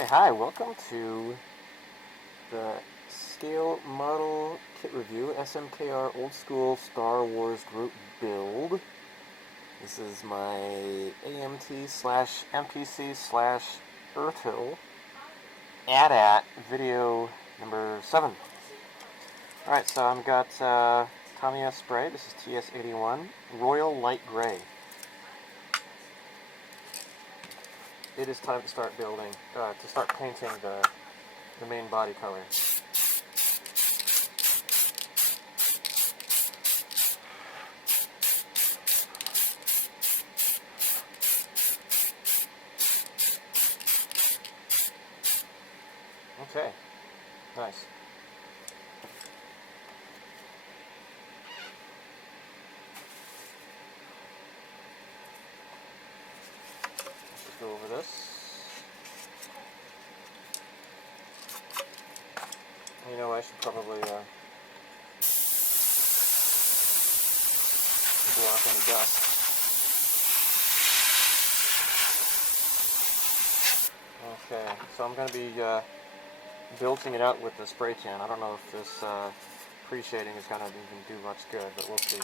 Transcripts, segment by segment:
Okay, hi, welcome to the Scale Model Kit Review, SMKR Oldschool Star Wars Group Build. This is my AMT slash MPC slash Untitled AT-AT video number 7. Alright, so I've got Tamiya spray, this is TS81, Royal Light Gray. It is time to start building, to start painting the main body color. Okay, nice. Let's just go over this. You know, I should probably blow off any dust. Okay, so I'm going to be building it out with the spray can. I don't know if this pre-shading is going to even do much good, but we'll see.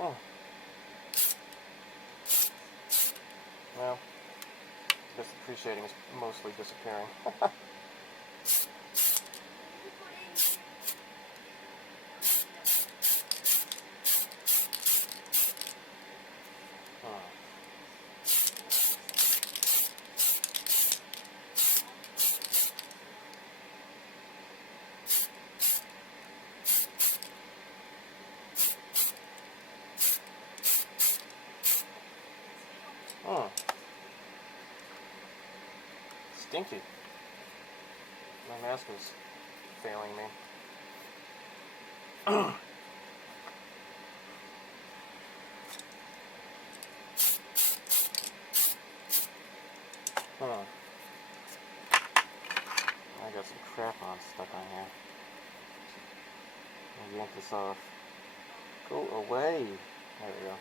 Oh. Well, I guess the pre-shading is mostly disappearing. Oh. Stinky. My mask is failing me. Huh. I got some crap on stuck on here. I'll yank this off. Go away. There we go.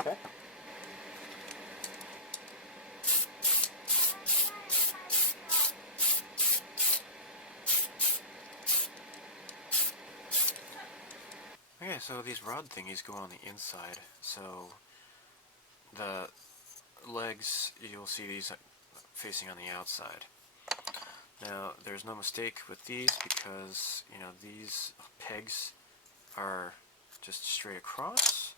Okay. Okay, so these rod thingies go on the inside, so the legs, you'll see these facing on the outside. Now, there's no mistake with these because, you know, these pegs are just straight across,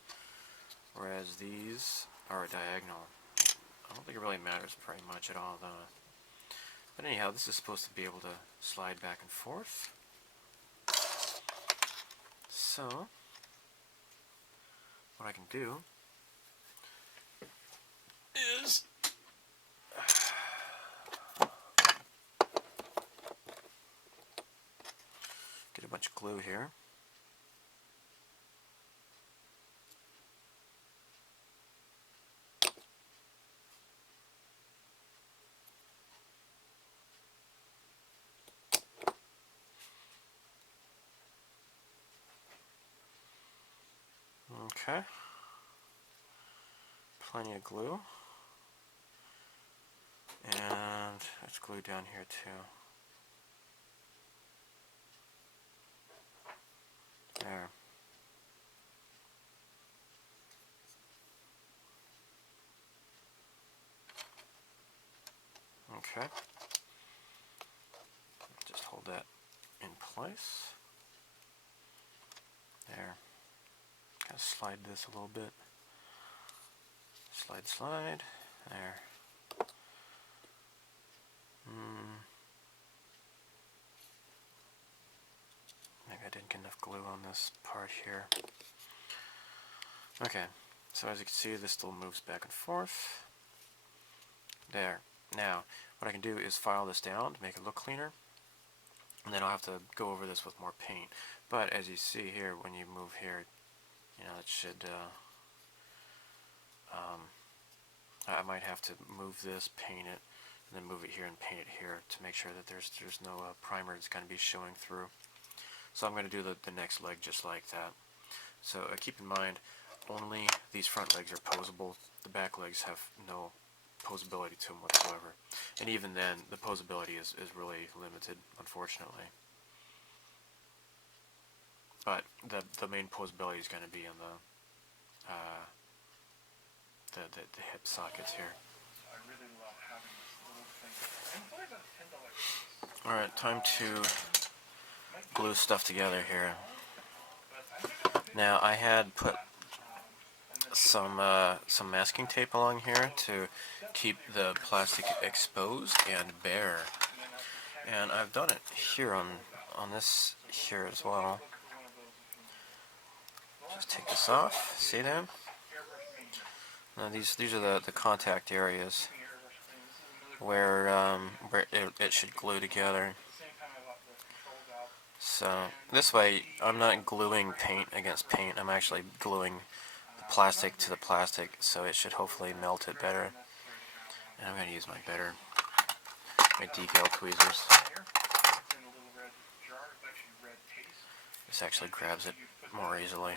whereas these are diagonal. I don't think it really matters very much at all, though. But anyhow, this is supposed to be able to slide back and forth. So, what I can do is get a bunch of glue here. Okay. Plenty of glue. And let's glue down here too. There. Okay. Just hold that in place. There. Kind of slide this a little bit. Slide, slide. There. Maybe I didn't get enough glue on this part here. Okay, so as you can see, this still moves back and forth. There. Now, what I can do is file this down to make it look cleaner, and then I'll have to go over this with more paint. But as you see here, when you move here, you know, it should, I might have to move this, paint it, and then move it here and paint it here to make sure that there's no primer that's going to be showing through. So I'm going to do the next leg just like that. So keep in mind, only these front legs are posable. The back legs have no posability to them whatsoever. And even then, the posability is really limited, unfortunately. But the main posability is going to be on the hip sockets here. Alright, time to glue stuff together here. Now, I had put some masking tape along here to keep the plastic exposed and bare. And I've done it here on this here as well. Just take this off. See that? Now these are the contact areas where it should glue together. So this way, I'm not gluing paint against paint. I'm actually gluing the plastic to the plastic, so it should hopefully melt it better. And I'm going to use my decal tweezers. This actually grabs it more easily.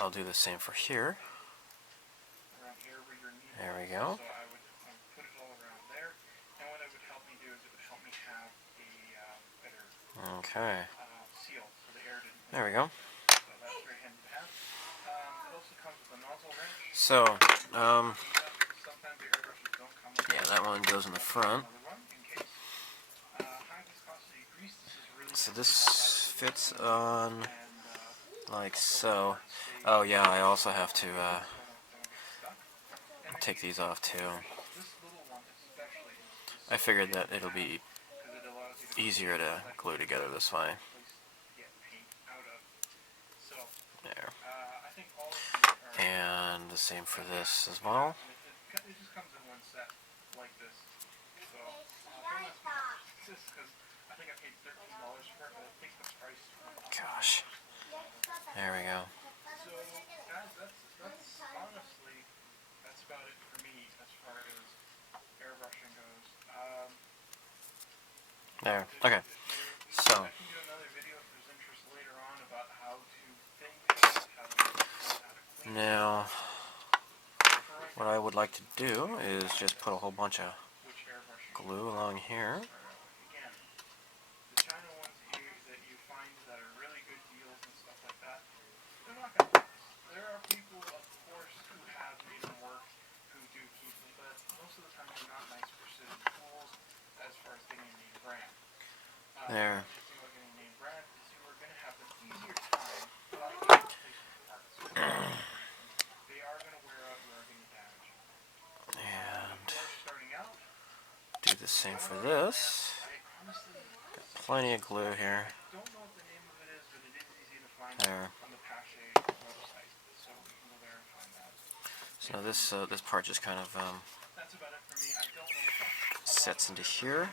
I'll do the same for here. There we go. Okay. There we go. So, yeah, that one goes in the front. So this fits on like so. Oh yeah, I also have to take these off too. I figured that it'll be easier to glue together this way. There. And the same for this as well. Gosh. There we go. That's about it for me as far as airbrushing goes. There. Okay. So. Now, what I would like to do is just put a whole bunch of glue along here. There. And do the same for this. Got plenty of glue here. There. So this part just kind of sets into here.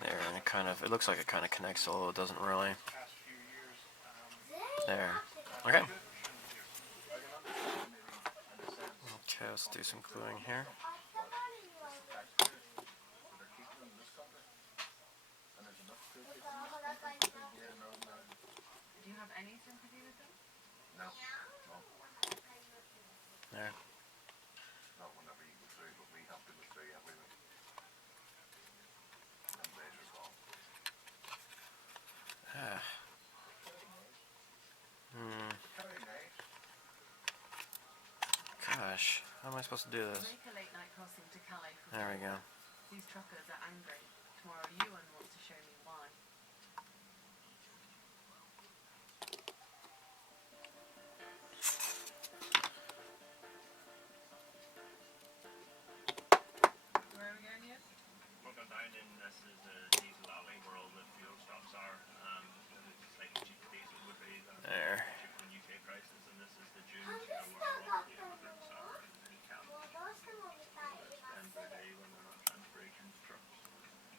There, and it looks like it kind of connects, although it doesn't really. There. Okay. Okay, let's do some gluing here. Do you have any sympathy with them? No. There. Not whenever you go through, but we have to go through everything. Gosh, how am I supposed to do this? Make a late night crossing to Calais for There we go. These truckers are angry. Tomorrow Ewan wants to show me why. Where are we going yet? broken down in this is the diesel alley where all the fuel stops are. It's slightly cheaper diesel would be than There. cheaper than UK prices, and this is the dunes, you know, where all the immigrants are in camps. Spend their day when they're not trying to break into trucks. Does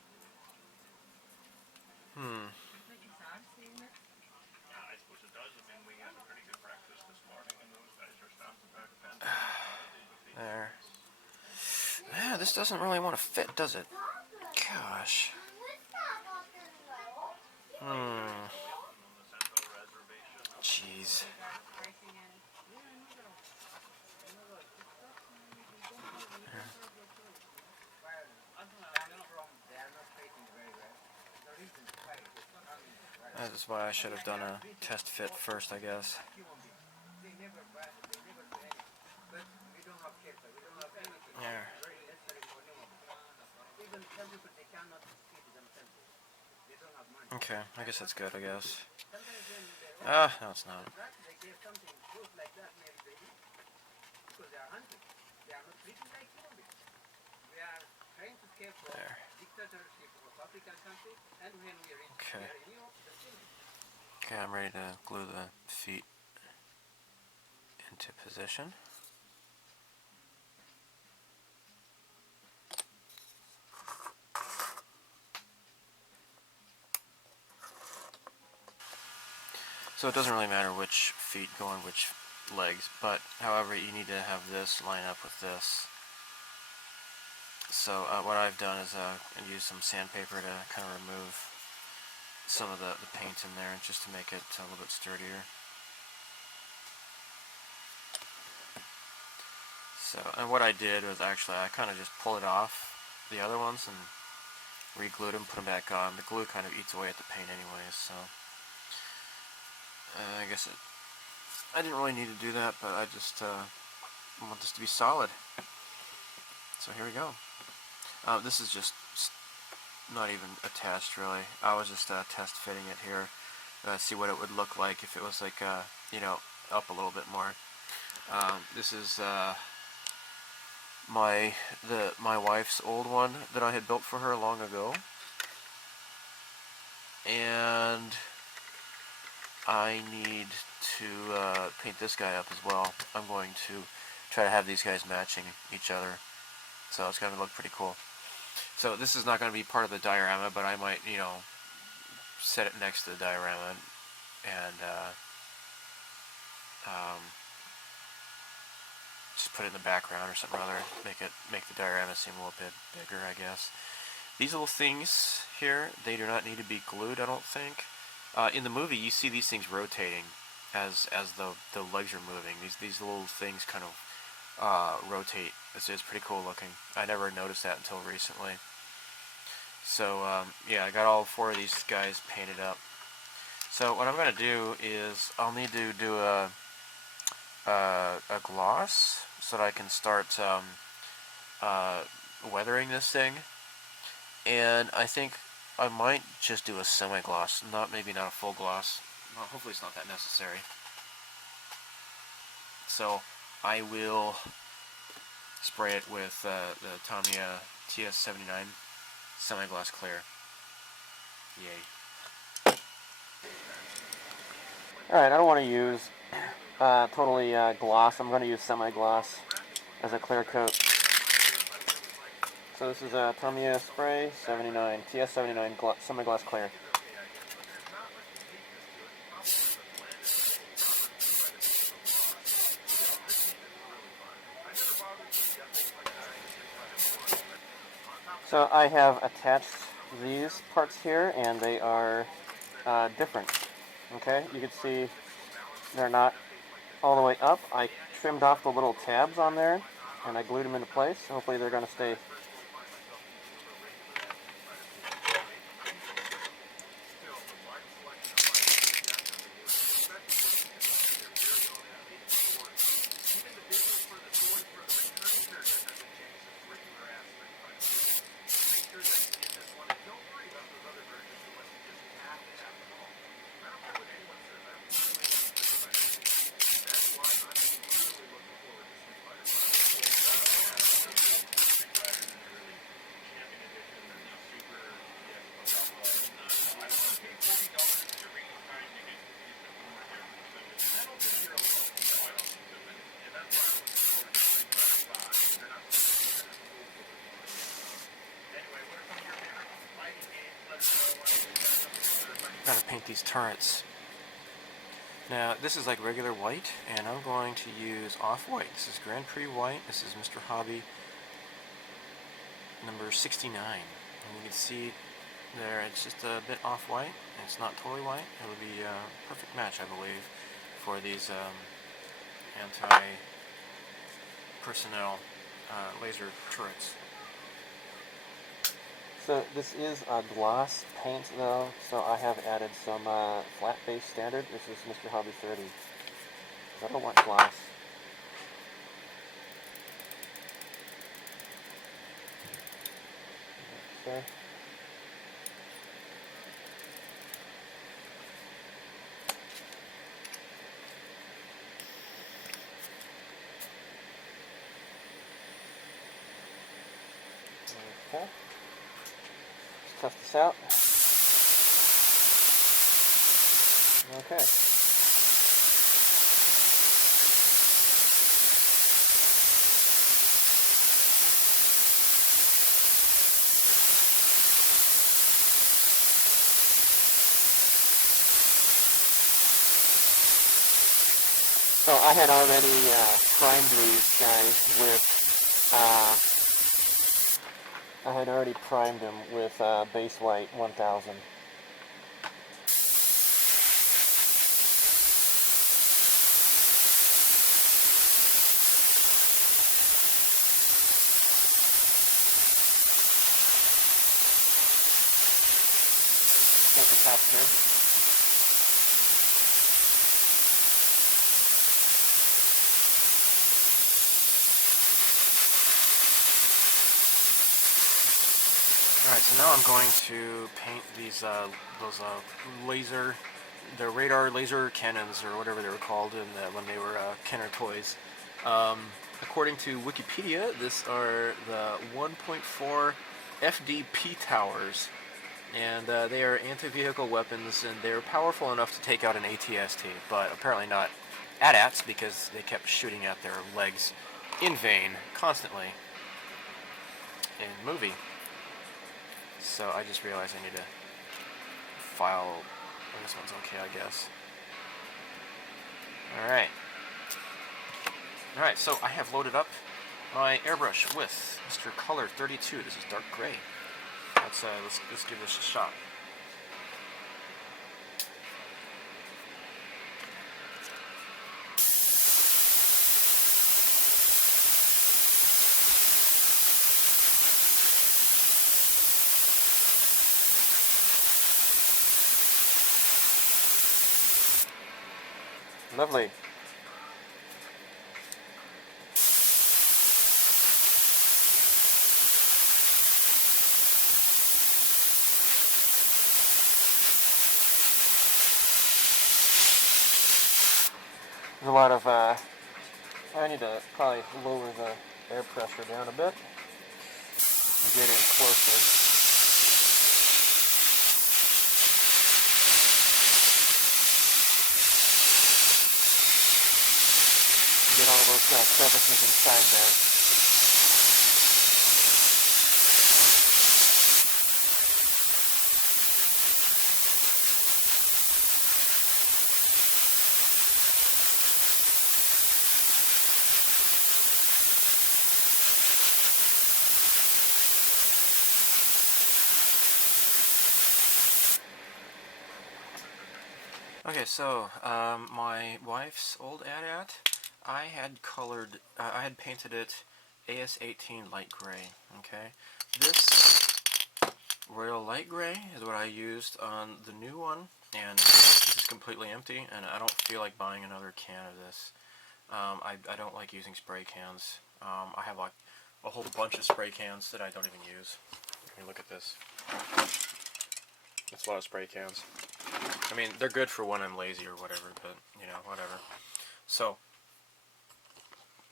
it make you sad seeing this? Yeah, I suppose it does. I mean, we had a pretty good breakfast this morning, and those guys are standing there depending on what they do with the There. Yeah, this doesn't really want to fit, does it? Gosh. Jeez. Racing in. That is why I should have done a test fit first, I guess. There. Okay, I guess that's good, I guess. Ah, no it's not. There. Okay. Okay, I'm ready to glue the feet into position. So it doesn't really matter which feet go on which legs, but however you need to have this line up with this. So what I've done is use some sandpaper to kind of remove some of the paint in there just to make it a little bit sturdier. So, and what I did was actually I kind of just pulled it off the other ones and re-glued them, put them back on. The glue kind of eats away at the paint anyways, so I guess I didn't really need to do that, but I just want this to be solid. So here we go. This is just not even attached really. I was just test fitting it here, see what it would look like if it was like you know, up a little bit more. This is my wife's old one that I had built for her long ago, and I need to paint this guy up as well. I'm going to try to have these guys matching each other, so it's going to look pretty cool. So this is not going to be part of the diorama, but I might, you know, set it next to the diorama and just put it in the background or something or other. Make the diorama seem a little bit bigger, I guess. These little things here, they do not need to be glued, I don't think. In the movie, you see these things rotating as the legs are moving. These little things kind of rotate. It's pretty cool looking. I never noticed that until recently. So yeah, I got all four of these guys painted up. So what I'm going to do is I'll need to do a gloss so that I can start weathering this thing. And I think I might just do a semi-gloss, maybe not a full gloss. Well, hopefully it's not that necessary. So I will spray it with the Tamiya TS79 semi-gloss clear. Yay. Alright, I don't want to use totally gloss. I'm going to use semi-gloss as a clear coat. So this is a Tamiya spray 79, TS79 semi-gloss clear. So I have attached these parts here, and they are different. Okay, you can see they're not all the way up. I trimmed off the little tabs on there, and I glued them into place. Hopefully they're going to stay. paint these turrets. Now, this is like regular white, and I'm going to use off-white. This is Grand Prix white. This is Mr. Hobby number 69. And you can see there, it's just a bit off-white. It's not totally white. It would be a perfect match, I believe, for these anti-personnel laser turrets. So this is a gloss paint though, so I have added some flat base standard. This is Mr. Hobby 30. So I don't want gloss. Okay. Okay. Let's test this out. Okay. So I had already primed these guys with I had already primed them with base white 1000. Get the texture. Alright, so now I'm going to paint these the radar laser cannons, or whatever they were called when they were Kenner toys. According to Wikipedia, these are the 1.4 FDP towers, and they are anti-vehicle weapons, and they're powerful enough to take out an AT-AT, but apparently not AT-ATs, because they kept shooting at their legs in vain, constantly, in movie. So I just realized I need to file. This one's okay, I guess. Alright, so I have loaded up my airbrush with Mr. Color 32. This is dark gray. Let's give this a shot. Lovely. There's a lot of, I need to probably lower the air pressure down a bit and get in closer. Get all those crevices inside there. Okay, so my wife's old AT-AT, I had painted it AS18 light gray. Okay, this royal light gray is what I used on the new one, and this is completely empty, and I don't feel like buying another can of this. I don't like using spray cans. I have like a whole bunch of spray cans that I don't even use. I mean, look at this. That's a lot of spray cans. I mean, they're good for when I'm lazy or whatever, but, you know, whatever. So,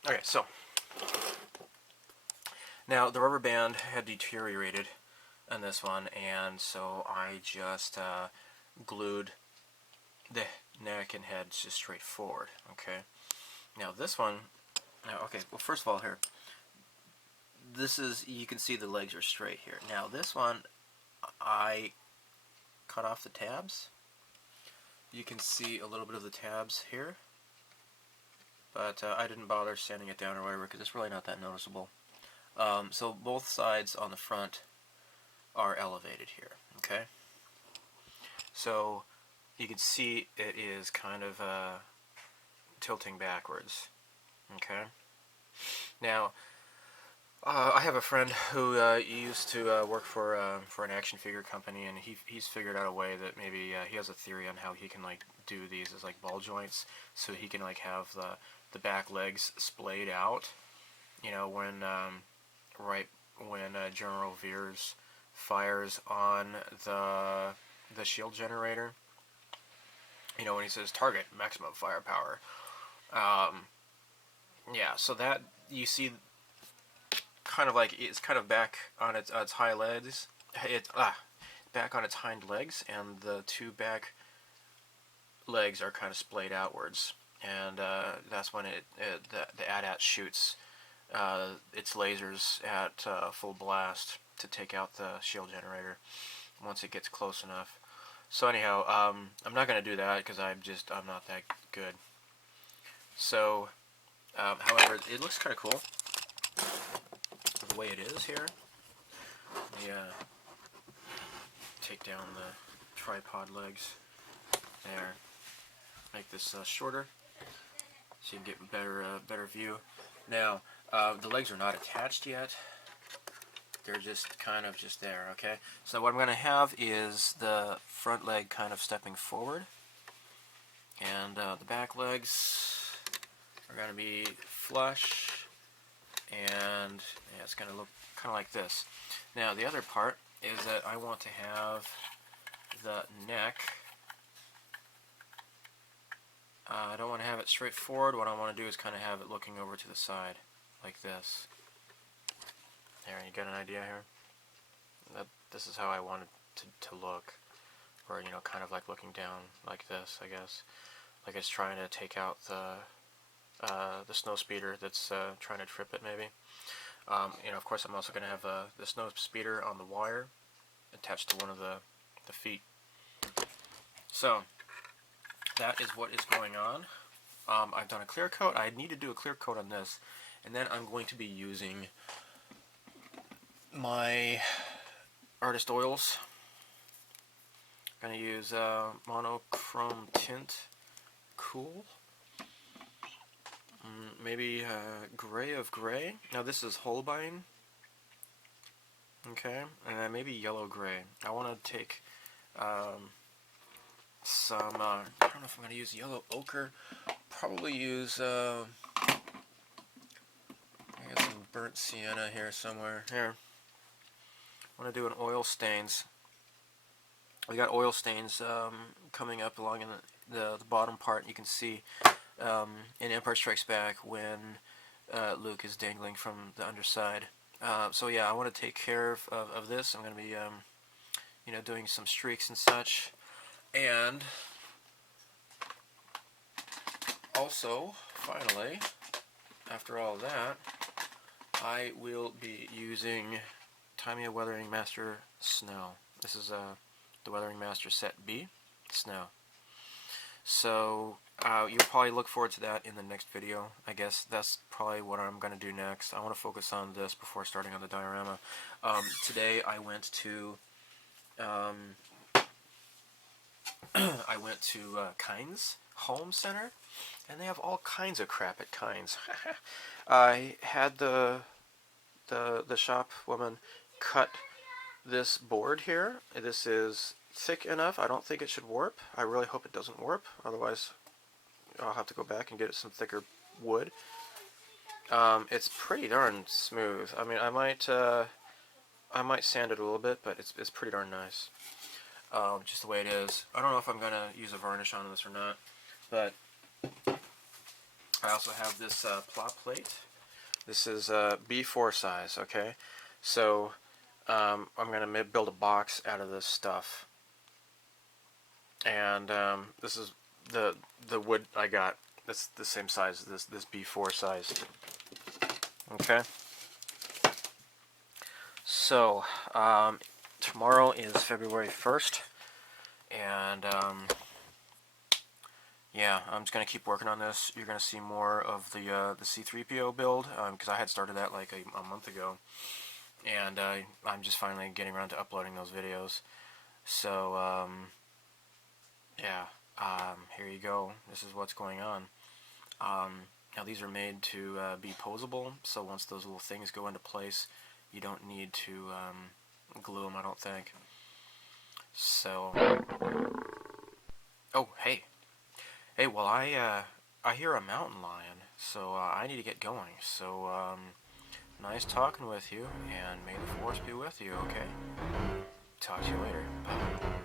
okay, so, now the rubber band had deteriorated on this one, and so I just glued the neck and head just straight forward, okay? Now this one, okay, well first of all here, this is, you can see the legs are straight here. Now this one, I cut off the tabs, you can see a little bit of the tabs here, but I didn't bother sanding it down or whatever because it's really not that noticeable. So both sides on the front are elevated here, okay? So you can see it is kind of tilting backwards, okay? Now, I have a friend who used to work for an action figure company, and he's figured out a way that maybe he has a theory on how he can like do these as like ball joints, so he can like have the back legs splayed out. You know, when right when General Veers fires on the shield generator. You know, when he says target maximum firepower. Yeah, so that you see. Kind of like it's kind of back on its high legs. It's back on its hind legs, and the two back legs are kind of splayed outwards, and that's when the AT-AT shoots its lasers at full blast to take out the shield generator once it gets close enough. So anyhow, I'm not going to do that because I'm not that good. So, however, it looks kind of cool the way it is here. Let me take down the tripod legs there, make this shorter so you can get a better view. Now the legs are not attached yet, they're just kind of just there, okay? So what I'm going to have is the front leg kind of stepping forward, and the back legs are going to be flush. And yeah, it's going to look kind of like this. Now the other part is that I want to have the neck. I don't want to have it straight forward. What I want to do is kind of have it looking over to the side, like this. There, you get an idea here? This is how I want it to look. Or, you know, kind of like looking down like this, I guess. Like it's trying to take out the snow speeder that's trying to trip it, maybe. You know, of course, I'm also going to have the snow speeder on the wire attached to one of the feet. So that is what is going on. I've done a clear coat. I need to do a clear coat on this, and then I'm going to be using my artist oils. I'm going to use monochrome tint cool. Maybe gray of gray. Now this is Holbein. Okay, and then maybe yellow gray. I want to take some. I don't know if I'm going to use yellow ochre. Probably use. I got some burnt sienna here somewhere. Here. I want to do an oil stains. We got oil stains coming up along in the bottom part. You can see. In Empire Strikes Back when Luke is dangling from the underside. So yeah, I want to take care of this. I'm going to be, you know, doing some streaks and such. And also, finally, after all that, I will be using Tamiya Weathering Master Snow. This is the Weathering Master Set B, Snow. So you'll probably look forward to that in the next video. I guess that's probably what I'm going to do next. I want to focus on this before starting on the diorama. Today I went to Kynes Home Center, and they have all kinds of crap at Kynes. I had the shop woman cut this board here. This is thick enough. I don't think it should warp. I really hope it doesn't warp. Otherwise, I'll have to go back and get some thicker wood. It's pretty darn smooth. I mean, I might sand it a little bit, but it's pretty darn nice. Just the way it is. I don't know if I'm gonna use a varnish on this or not, but I also have this plot plate. This is B4 size. Okay, so I'm gonna build a box out of this stuff. And this is the wood I got. That's the same size as this B4 size. Okay. So tomorrow is February 1st, and yeah, I'm just gonna keep working on this. You're gonna see more of the C3PO build because I had started that like a month ago, and I'm just finally getting around to uploading those videos. So yeah, here you go. This is what's going on. Now these are made to be posable, so once those little things go into place, you don't need to glue them, I don't think. So, oh hey, well I hear a mountain lion, so I need to get going. So nice talking with you, and may the force be with you. Okay, talk to you later. Bye.